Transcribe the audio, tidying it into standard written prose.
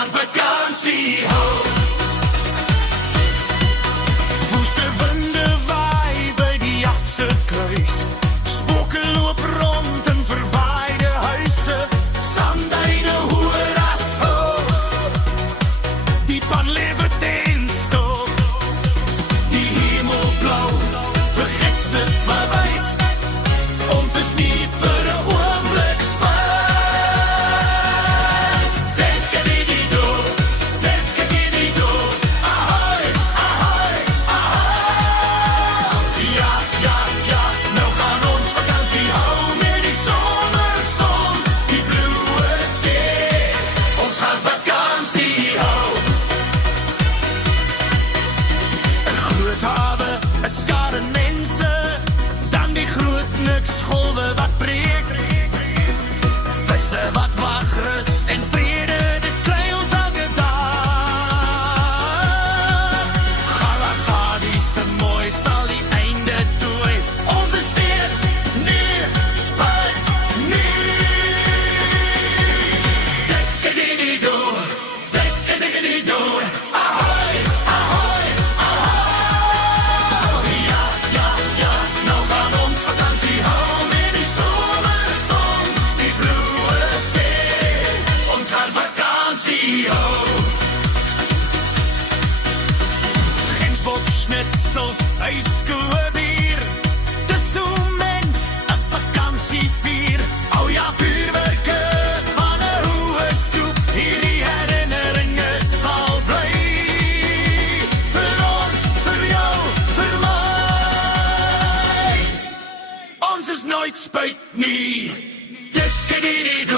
gaan vakansie hou. Woeste winde waai by die Jassekruis. Spooke loop rond in verwaaide huise. Sandduine hoër as hoog. Die pan lewe ten stop. Die hemel blauw, vergeet sit verwys. Ons is nie vir 'n oomblik spyt. Tekkediddo, tekkediddo, ahoi, ahoi, ahoi. Ja, ja, ja, nou gaan ons vakansie hou met die somerson, die blue see. Ons gaan vakansie hou. 'n Groot hawe, 'n skare mense, dan die groot niks golwe wat breek. Visse wat wag rus en vrede, dit kry ons elke dag. Galagadi se mooi sal die einde tooi. Ons is steeds nie spyt nie. Tekkediddo, tekkediddo, ahoi, ahoi, ahoi. Ja, ja, ja, nou gaan ons vakansie hou met die somerson, die blue see. Ons gaan vakansie hou. Gensbok, schnitzels, ijskoebier. Dis hoe mens 'n vakansie vier. Ou ja, vuurwerke van 'n hoë stoep. Hierdie herinneringe sal bly. Vir ons, vir jou, vir my. Ons is nooit spyt nie. Tekkediddo.